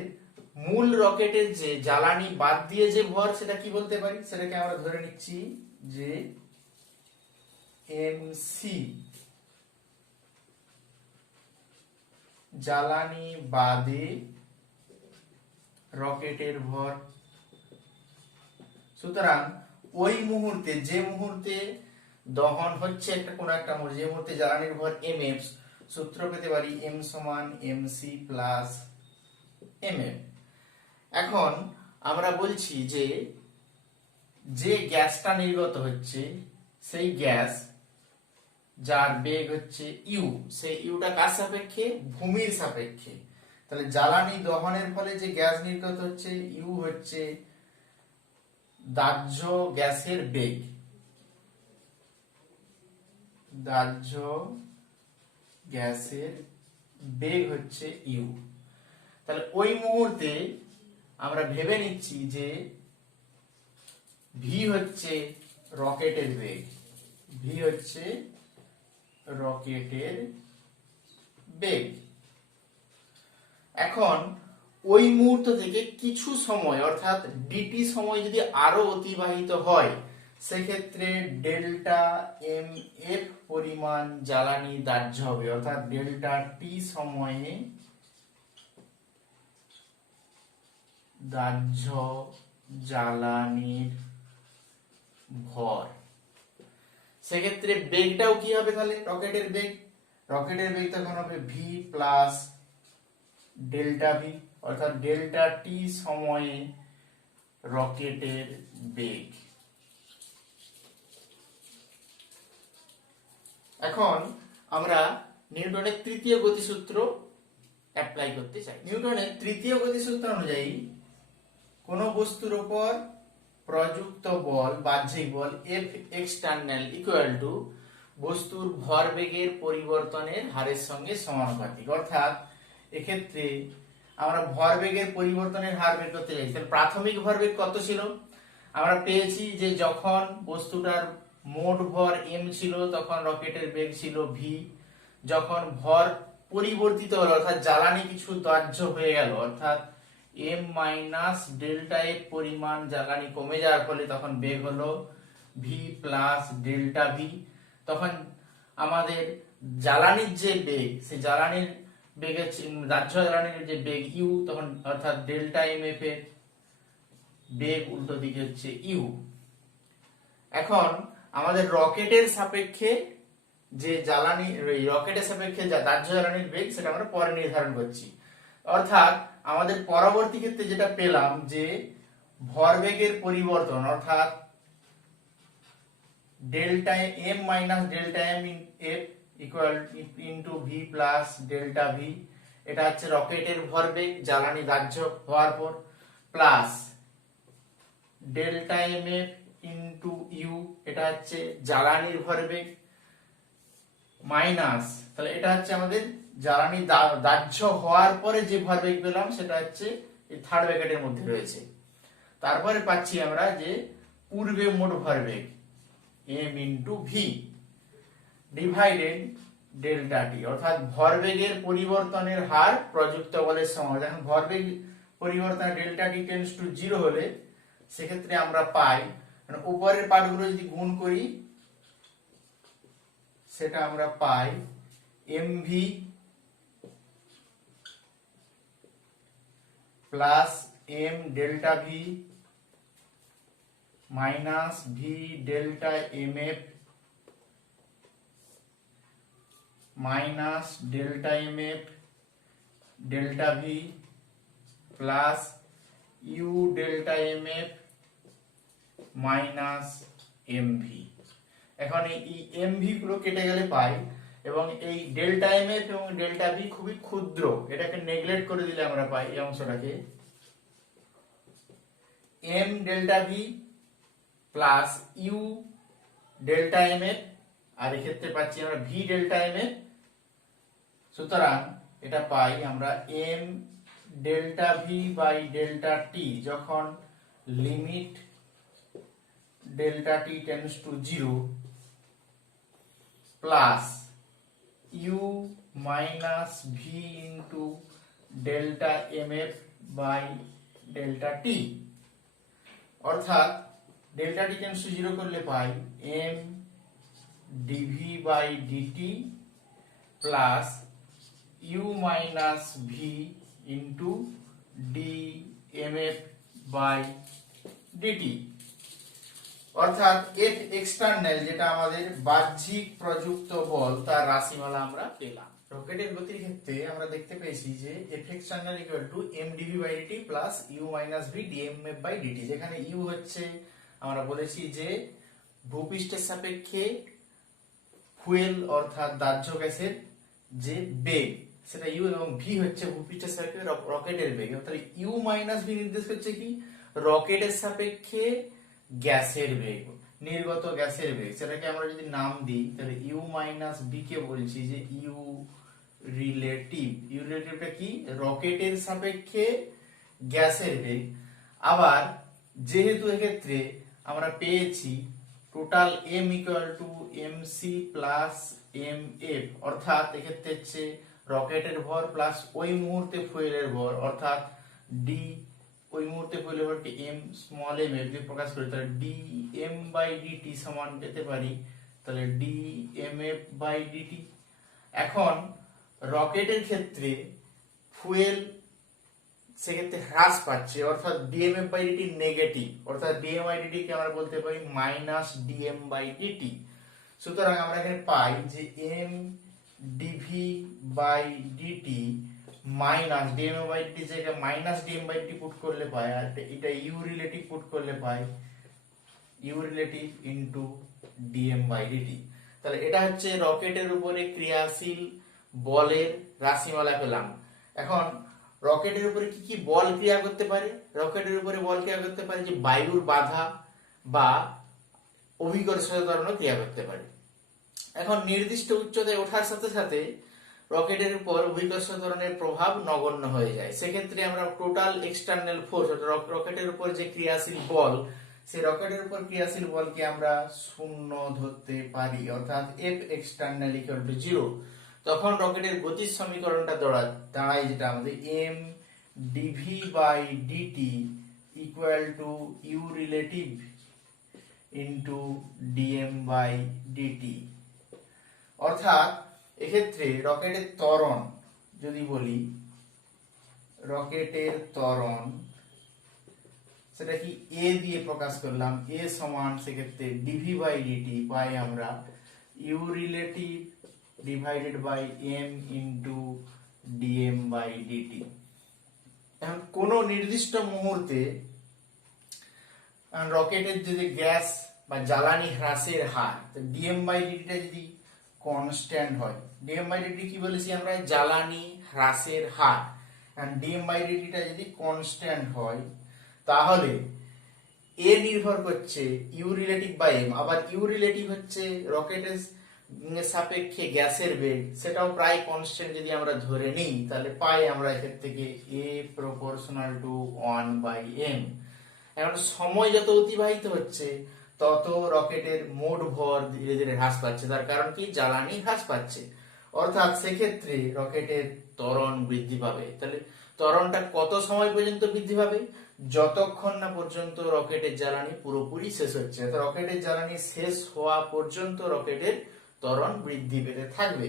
মূল রকেটের যে জ্বালানি বাদ দিয়ে যে ভর, সেটা কি বলতে পারি? সেটাকে আমরা ধরে নিচ্ছি যে mc, জ্বালানি বাদে রকেটের ভর। সুতরাং ওই মুহূর্তে, যে মুহূর্তে দহন হচ্ছে একটা কোন একটা মুহূর্তে, যে মুহূর্তে জ্বালানির ভর mf, সূত্র পেতে পারি m সমান mc প্লাস mf। এখন আমরা বলছি যে যে গ্যাসটা নির্গত হচ্ছে সেই গ্যাস যার বেগ হচ্ছে ইউ, সেই ইউটা কার সাপেক্ষে? ভূমির সাপেক্ষে। তাহলে জ্বালানি দহনের ফলে যে গ্যাস নির্গত হচ্ছে ইউ হচ্ছে দাহ্য গ্যাসের বেগ, দাহ্য গ্যাসের বেগ হচ্ছে ইউ। তাহলে ওই মুহূর্তে আমরা ভেবে নিচ্ছি যে ভি হচ্ছে রকেটের বেগ, ভি হচ্ছে রকেটের বেগ। এখন ওই মুহূর্ত থেকে কিছু সময় অর্থাৎ ডিটি সময় যদি আরো অতিবাহিত হয় সেক্ষেত্রে ডেল্টা এম এফ পরিমাণ জ্বালানি দাহ্য হবে, অর্থাৎ ডেল্টা টি সময়ে দাহ্য জ্বালানির ভর। সেক্ষেত্রে বেগটাও কি হবে তাহলে? রকেটের বেগ, রকেটের বেগ তখন হবে ভি প্লাস ডেল্টা ভি, অর্থাৎ ডেল্টা টি সময়ে রকেটের বেগ। এখন আমরা নিউটনের তৃতীয় গতিসূত্র অ্যাপ্লাই করতে চাই। নিউটনের তৃতীয় গতিসূত্র অনুযায়ী কোন বস্তুর উপর প্রযুক্ত বল, বাহ্যিক বল F external ইকুয়াল টু বস্তুর ভরবেগের পরিবর্তনের হারের সঙ্গে সমানুপাতিক। অর্থাৎ এক্ষেত্রে আমরা ভরবেগের পরিবর্তনের হার বের করতে চাই। তাহলে প্রাথমিক ভরবেগ কত ছিল? আমরা পেয়েছি যে যখন বস্তুটার মোট ভর m ছিল তখন রকেটের বেগ ছিল v। যখন ভর পরিবর্তিত হলো অর্থাৎ জ্বালানি কিছু দাহ্য হয়ে গেল অর্থাৎ m মাইনাস ডেল্টা এফ পরিমাণ জ্বালানি কমে যাওয়ার ফলে তখন বেগ হলো v প্লাস ডেল্টা ভি। তখন আমাদের জ্বালানির যে বেগ, সেই জ্বালানির বেগের দাহ্য জ্বালানির যে বেগ ইউ, তখন অর্থাৎ ডেল্টা এম এফ এর বেগ উল্টো দিকে হচ্ছে ইউ। এখন আমাদের রকেটের সাপেক্ষে যে জ্বালানি, রকেটের সাপেক্ষে যা দাহ্য জ্বালানির বেগ সেটা আমরা পরে নির্ধারণ করছি। অর্থাৎ আমাদের পরবর্তী ক্ষেত্রে যেটা পেলাম যে ভরবেগের পরিবর্তন অর্থাৎ delta M minus delta M F equal into V plus delta V, এটা হচ্ছে রকেটের ভরবেগ জ্বালানি দাহ্য হওয়ার পর, plus delta M F into U, এটা হচ্ছে জ্বালানির ভরবেগ, মাইনাস তাহলে এটা হচ্ছে আমাদের জ্বালানি দাহ্য হওয়ার পরে যে ভরবেগ পেলাম সেটা হচ্ছে এই থার্ড ব্র্যাকেটের মধ্যে রয়েছে। তারপরে পাচ্ছি আমরা যে পূর্বে মোট ভরবেগ m into V divided delta T, অর্থাৎ ভরবেগের পরিবর্তনের হার প্রযুক্ত বলের সমান। যখন ভরবেগ পরিবর্তন ডেল্টা টি টেন্ডস টু 0 হলে সেক্ষেত্রে আমরা পাই, মানে উপরের পার্টগুলো যদি গুণ করি সেটা আমরা পাই mv plus m delta V minus V delta M F minus delta M F delta V plus U delta M F minus M V. এখন এই এম ভি গুলো কেটে গেলে পাই, এবং এই ডেল্টা এম এফ এবং ডেল্টা ভি খুবই ক্ষুদ্র, এটাকে নেগলেক্ট করে দিলে আমরা পাই এই অংশটাকে M delta V plus U delta M F, আর এক্ষেত্রে পাচ্ছি আমরা ভি ডেল্টা এম এফ। সুতরাং এটা পাই আমরা M delta V by delta T যখন limit delta T tends to 0 plus U minus V into delta M F by delta T, অর্থাৎ ডেল্টা টি টেন্ডস টু 0 করলে পাই M DV by DT plus U minus V into D M F by DT. অর্থাৎ F external যেটা আমাদের বাহ্যিক প্রযুক্ত বল তার রাশিমালা আমরা পেলাম। রকেটের গতির ক্ষেত্রে আমরা দেখতে পেয়েছি যে F external equal to M DV by DT plus U minus V DMF by DT, যেখানে ইউ হচ্ছে আমরা বলেছি যে ভূপৃষ্ঠের সাপেক্ষে ফুয়েল অর্থাৎ দাহ্য গ্যাসের যে বেগ সেটা ইউ, এবং ভি হচ্ছে ভূপৃষ্ঠের সাপেক্ষে রকেটের বেগ। তাহলে ইউ মাইনাস ভি নির্দেশ করছে কি রকেটের সাপেক্ষে গ্যাসের বেগ, নির্গত গ্যাসের বেগ। সেটাকে আমরা যদি নাম দিই তাহলে ইউ মাইনাস বি কে বলছি যে ইউ রিলেটিভ। ইউ রিলেটিভটা কি রকেটের সাপেক্ষে গ্যাসের বেগ। আবার যেহেতু এক্ষেত্রে আমরা পেয়েছি total M equal to M C plus M F, অর্থাৎ এক্ষেত্রে হচ্ছে রকেটের ভর প্লাস ওই মুহূর্তে ফুয়েলের ভর, অর্থাৎ ডি ওই মুহূর্তে ফুয়েলের ভরকে এম স্মল এম এফ দিয়ে প্রকাশ করি, তাহলে ডি এম বাই ডিটি সমান পেতে পারি তাহলে D M F by DT. এখন রকেটের ক্ষেত্রে ফুয়েল সেক্ষেত্রে হ্রাস পাচ্ছে, অর্থাৎ ডিএমএফ বাই ডিটি নেগেটিভ, অর্থাৎ ডিএম বাই ডিটি কে আমরা বলতে পারি মাইনাস ডিএম বাই ডিটি। সুতরাং আমরা এখানে পাই যে M DV by D T minus D M by D T জায়গায় minus D M by D T put করলে পাই, আর এটা ইউ রিলেটিভ পুট করলে পাই U relative into DM by D T. তাহলে এটা হচ্ছে রকেটের উপরে ক্রিয়াশীল বলের রাশিমালা পেলাম। এখন রকেটের উপরে কি কি বল ক্রিয়া করতে পারে? রকেটের উপরে বল ক্রিয়া করতে পারে যে বায়ুর বাধা বা অভিকর্ষজ ত্বরণও ক্রিয়া করতে পারে। এখন নির্দিষ্ট উচ্চতায় ওঠার সাথে সাথে রকেটের উপর অভিকর্ষজ ত্বরণের প্রভাব নগণ্য হয়ে যায়। সেক্ষেত্রে আমরা টোটাল এক্সটার্নাল ফোর্স রকেটের উপর যে ক্রিয়াশীল বল, সেই রকেটের উপর ক্রিয়াশীল বলকে আমরা শূন্য ধরতে পারি, অর্থাৎ এফ এক্সটার্নাল ইকুয়াল টু 0। তখন রকেটের গতির সমীকরণটা দাঁড়ায় যেটা আমাদের M DV by DT equal to U relative into DM by DT. অর্থাৎ এক্ষেত্রে রকেটের ত্বরণ যদি বলি, রকেটের ত্বরণ সেটা কি এ দিয়ে প্রকাশ করলাম, এ সমান সেক্ষেত্রে ডিভি বাই ডিটি পাই আমরা U relative divided by M into DM by DT. এখন কোন নির্দিষ্ট মুহূর্তে রকেটের যদি গ্যাস বা জ্বালানি হ্রাসের হার ডিএম বাই ডিটিটা যদি কনস্ট্যান্ট হয়, ডিএম বাই ডিটি কি বলেছি আমরা জ্বালানি হ্রাসের হার, ডিএম বাই ডিটিটা যদি কনস্ট্যান্ট হয় তাহলে এ নির্ভর করছে ইউ রিলেটিভ বাই এম। আবার ইউ রিলেটিভ হচ্ছে রকেটের সাপেক্ষে গ্যাসের বেগ, সেটাও প্রায় কনস্ট্যান্ট যদি আমরা ধরে নিই তাহলে পাই আমরা এখান থেকে এ প্রপোর্শনাল টু 1/m। এখন সময় যত অতিবাহিত হচ্ছে তত রকেটের মোট ভর ধীরে ধীরে হ্রাস পাচ্ছে, তার কারণ কি জ্বালানি হ্রাস পাচ্ছে, অর্থাৎ সেক্ষেত্রে রকেটের ত্বরণ বৃদ্ধি পাবে। তাহলে ত্বরণটা কত সময় পর্যন্ত বৃদ্ধি পাবে? যতক্ষণ না পর্যন্ত রকেটের জ্বালানি পুরোপুরি শেষ হচ্ছে। রকেটের জ্বালানি শেষ হওয়া পর্যন্ত রকেটের ত্বরণ বৃদ্ধি পেতে থাকবে।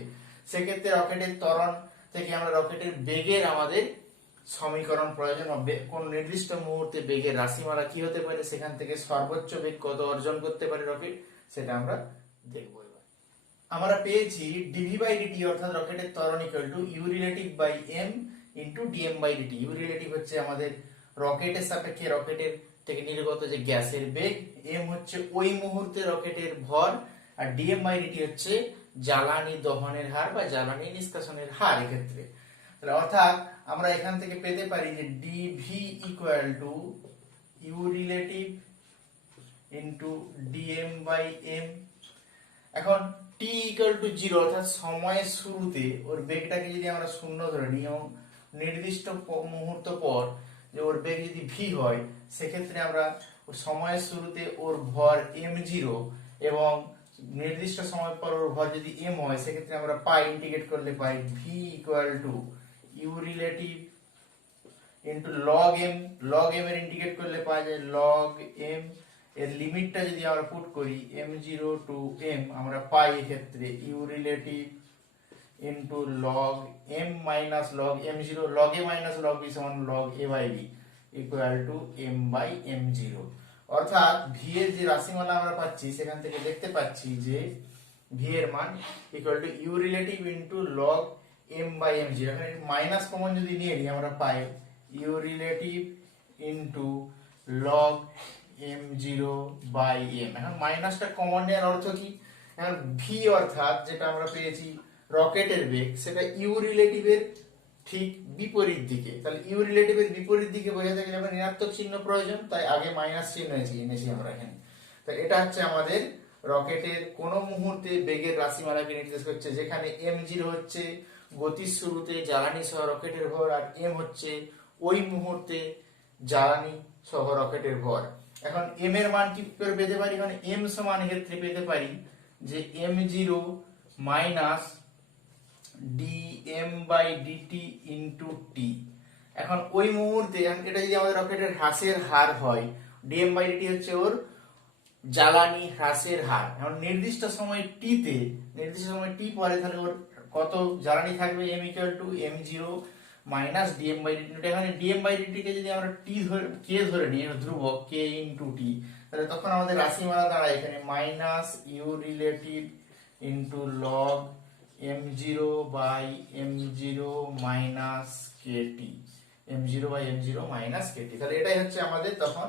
সেক্ষেত্রে রকেটের ত্বরণ থেকে আমরা রকেটের বেগের আমাদের সমীকরণ প্রয়োজন, কোন নির্দিষ্ট মুহূর্তে বেগের রাশিমালা কি হতে পারে, সেখান থেকে সর্বোচ্চ বেগ কত অর্জন করতে পারে রকেট, সেটা আমরা দেখবো। এবার আমরা পেয়েছি ডিভি বাই ডিটি অর্থাৎ রকেটের ত্বরণ equal to U relative by M into DM by DT. U relative হচ্ছে আমাদের রকেটের সাপেক্ষে রকেটের থেকে নির্গত যে গ্যাসের বেগ, এম হচ্ছে ওই মুহূর্তে রকেটের ভর, আর ডিএম বাই ডিটি হচ্ছে জ্বালানি দহনের হার বা জ্বালানি নিষ্কাশনের হার। এক্ষেত্রে অর্থাৎ আমরা এখান থেকে পেতে পারি যে DV equal to U relative into DM by M. এখন টি ইকুয়াল টু 0 অর্থাৎ সময়ের শুরুতে ওর বেগটাকে যদি আমরা শূন্য ধরে নিই এবং নির্দিষ্ট মুহূর্ত পর যে ওর বেগ যদি ভি হয়, সেক্ষেত্রে আমরা সময়ের শুরুতে ওর ভর m0 এবং নির্দিষ্ট সময় পর ওর ভর যদি m হয়, সেক্ষেত্রে আমরা পাই ইন্টিগ্রেট করলে পাই V equal to U relative into log M. Log M এর ইন্টিগ্রেট করলে পাওয়া যায় লগ এম, এর লিমিটটা যদি আমরা পুট করি m0 টু m, আমরা পাই এক্ষেত্রে U relative into log m minus log m0, log a minus log b সমান log a by b equal to m by m0। অর্থাৎ ভি এর যে রাশিমালা আমরা পাচ্ছি সেখান থেকে দেখতে পাচ্ছি যে ভি এর মান equal to U relative into log m by m0। এখানে মাইনাস কমন যদি নিয়ে নিই আমরা পাই U relative into log m0/m। এখন মাইনাসটা কমন নেওয়ার অর্থ কি? এখন ভি অর্থাৎ যেটা আমরা পেয়েছি রকেটের বেগ, সেটা ইউ রিলেটিভের ঠিক বিপরীত দিকে। তাহলে ইউ রিলেটিভের বিপরীত দিকে বোঝাতে গেলে আমরা ঋণাত্মক চিহ্ন প্রয়োজন, তাই আগে মাইনাস চিহ্ন এনেছি আমরা এখানে। তাই এটা হচ্ছে আমাদের রকেটের কোন মুহূর্তে বেগের রাশিমালাকে নির্দেশ করছে, যেখানে m0 হচ্ছে গতির শুরুতে জ্বালানি সহ রকেটের ভর, আর m হচ্ছে ওই মুহূর্তে জ্বালানি সহ রকেটের ভর। এখন m এর মান কি করে পেতে পারি? মানে m সমান ক্ষেত্রে পেতে পারি যে m0 minus dm/dt into t। এখন ওই মুহূর্তে এটা যদি আমাদের রকেটের হ্রাসের হার হয়, dm/dt হচ্ছে ওর জ্বালানি হ্রাসের হার। এখন নির্দিষ্ট সময় t তে, নির্দিষ্ট সময় t পরে, তাহলে ওর কত জ্বালানি থাকবে? m = m0 minus dm/dt। এখানে dm/dt কে যদি আমরা t ধরে k ধরে নিই, ধ্রুবক k ইনটু t, তাহলে তখন আমাদের রাশিমালা দাঁড়ায় এখানে minus U relative into log m0/m0 minus kt, m0/m0 minus kt। তাহলে এটাই হচ্ছে আমাদের তখন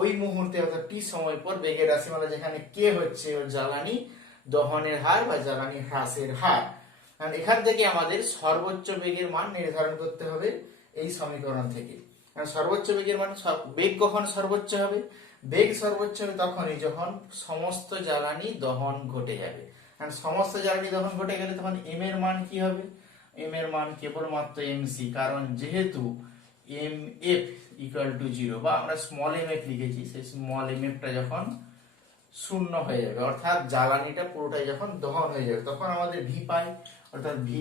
ওই মুহূর্তে অর্থাৎ টি সময় পর বেগের রাশিমালা, যেখানে কে হচ্ছে ওর জ্বালানি দহনের হার বা জ্বালানি হ্রাসের হার। কারণ এখান থেকে আমাদের সর্বোচ্চ বেগের মান নির্ধারণ করতে হবে এই সমীকরণ থেকে। কারণ সর্বোচ্চ বেগের মান, বেগ কখন সর্বোচ্চ হবে? বেগ সর্বোচ্চ হবে তখনই যখন সমস্ত জ্বালানি দহন ঘটে যাবে। কারণ সমস্ত জ্বালানি দহন ঘটে গেলে তখন এম এর মান কি হবে? এম এর মান কেবলমাত্র এমসি, কারণ যেহেতু mf = 0, বা আমরা স্মল mf লিখেছি, সেই স্মল mf টা যখন শূন্য হয়ে যাবে, অর্থাৎ জ্বালানিটা পুরোটাই যখন দহন হয়ে যাবে, তখন আমাদের ভি পাই, অর্থাৎ ভি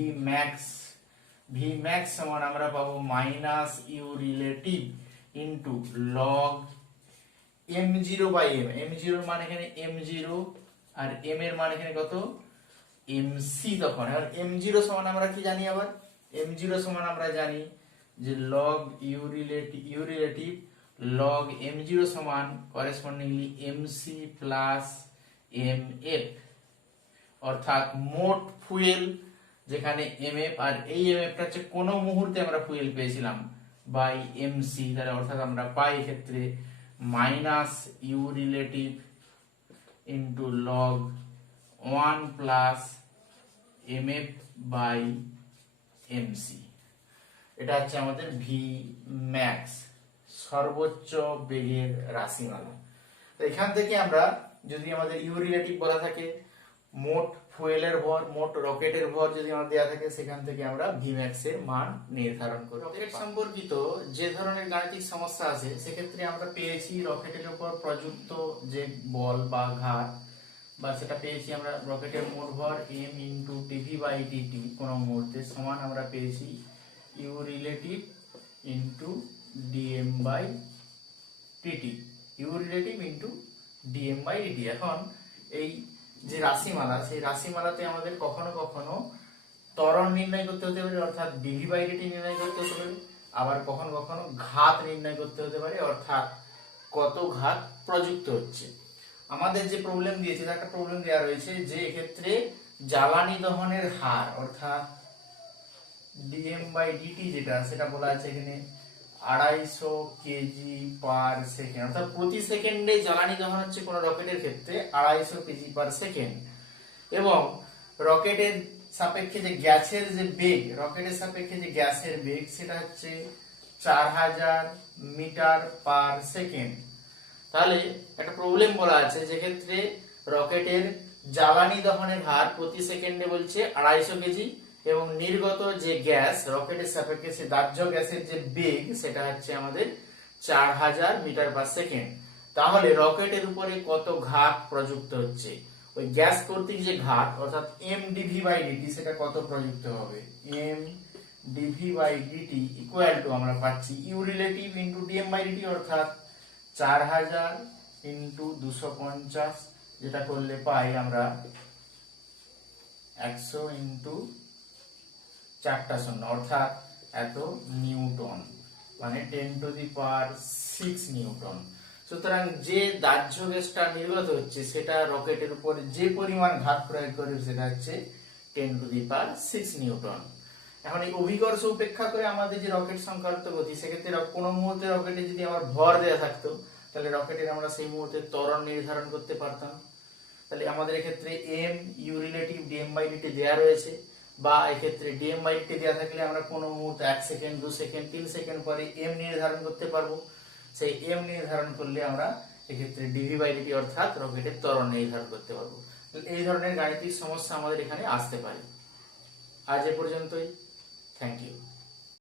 ম্যাক্স সমান আমরা পাবো minus U relative into log m0/m। m0 এর মান এখানে m0 আর m এর মান এখানে কত? mc। তখন আর m0 সমান আমরা কি জানি? আবার m0 সমান আমরা জানি যে log you relative log m0 সমান করেসপন্ডিংলি mc প্লাস mf, অর্থাৎ মোট ফুয়েল যেখানে mf, আর এই mf টা হচ্ছে কোন মুহূর্তে আমরা ফুয়েল পেয়েছিলাম, বাই mc। তাহলে অর্থাৎ আমরা পাই ক্ষেত্রে minus U relative into log 1 plus mf/mc। এটা হচ্ছে আমাদের ভি ম্যাক্স, সর্বোচ্চ বেগের রাশিমালা। তো এখান থেকে আমরা, যদি আমাদের ইউ রিলেটিভ বলা থাকে, মোট ফুয়েলের ভর, মোট রকেটের ভর যদি আমাদের দেওয়া থাকে, সেখান থেকে আমরা ভি ম্যাক্স এর মান নির্ধারণ করি। রকেট সম্পর্কিত যে ধরনের গাণিতিক সমস্যা আছে, সেক্ষেত্রে আমরা পেয়েছি রকেটের উপর প্রযুক্ত যে বল বা ঘাত, বা সেটা পেয়েছি আমরা রকেটের মোট ভর m ইনটু dv/dt কোন মুহূর্তে সমান আমরা পেয়েছি U relative into dm/dt, U relative into dm/dt। এখন এই যে রাশিমালা, সেই রাশিমালাতে আমাদের কখনো কখনো ত্বরণ নির্ণয় করতে হতে পারে, অর্থাৎ dv/dt নির্ণয় করতে হতে পারে, আবার কখনো কখনো ঘাত নির্ণয় করতে হতে পারে, অর্থাৎ কত ঘাত প্রযুক্ত হচ্ছে। আমাদের যে প্রবলেম দিয়েছে, একটা প্রবলেম দেওয়া রয়েছে যে এক্ষেত্রে জ্বালানি দহনের হার, অর্থাৎ dm/dt যেটা, সেটা বলা আছে এখানে 250 কেজি পার সেকেন্ড, অর্থাৎ প্রতি সেকেন্ডে জ্বালানি দহন হচ্ছে কোন রকেটের ক্ষেত্রে 250 কেজি পার সেকেন্ড। এবং রকেটের সাপেক্ষে যে গ্যাসের যে বেগ, রকেটের সাপেক্ষে যে গ্যাসের বেগ, সেটা হচ্ছে 4000 মিটার পার সেকেন্ড। তাহলে একটা প্রবলেম বলা আছে যেক্ষেত্রে রকেটের জ্বালানি দহনের হার প্রতি সেকেন্ডে বলছে 250 কেজি, এবং নির্গত যে গ্যাস রকেটের সাপেক্ষে সে দাহ্য গ্যাসের যে বেগ, সেটা হচ্ছে আমাদের 4000 মিটার পার সেকেন্ড। তাহলে রকেটের উপরে কত ঘাত প্রযুক্ত হচ্ছে? ওই গ্যাস কর্তৃক যে ঘাত, অর্থাৎ mdv/dt, সেটা কত প্রযুক্ত হবে? mdv/dt ইকুয়াল টু আমরা পাচ্ছি ইউ রিলেটিভ ইনটু dm/dt, অর্থাৎ 4000 ইনটু 250, যেটা করলে পাই আমরা 100 ইনটু 4টা শূন্য, অর্থাৎ এত নিউটন, মানে 10⁶ নিউটন। সুতরাং যে দাহ্য গ্যাসটা নির্গত হচ্ছে, সেটা রকেটের উপর যে পরিমাণ ঘাত প্রয়োগ করে, সেটা হচ্ছে 10⁶ নিউটন। এখন এই অভিকর্ষ উপেক্ষা করে আমাদের যে রকেট সংক্রান্ত গতি, সেক্ষেত্রে কোনো মুহূর্তে রকেটে যদি আমার ভর দেওয়া থাকতো, তাহলে রকেটের আমরা সেই মুহূর্তে ত্বরণ নির্ধারণ করতে পারতাম। তাহলে আমাদের এক্ষেত্রে M U relative DM by DT দেওয়া রয়েছে, বা এক্ষেত্রে ডিএম বাই ডিটি দেওয়া থাকলে আমরা কোনো মুহূর্তে 1 সেকেন্ড 2 সেকেন্ড 3 সেকেন্ড পরে এম নির্ধারণ করতে পারবো। সেই এম নির্ধারণ করলে আমরা এক্ষেত্রে ডিভি বাই ডিটি অর্থাৎ রকেটের ত্বরণ নির্ধারণ করতে পারবো। এই ধরনের গাণিতিক সমস্যা আমাদের এখানে আসতে পারে। আজ এ পর্যন্তই। Thank you.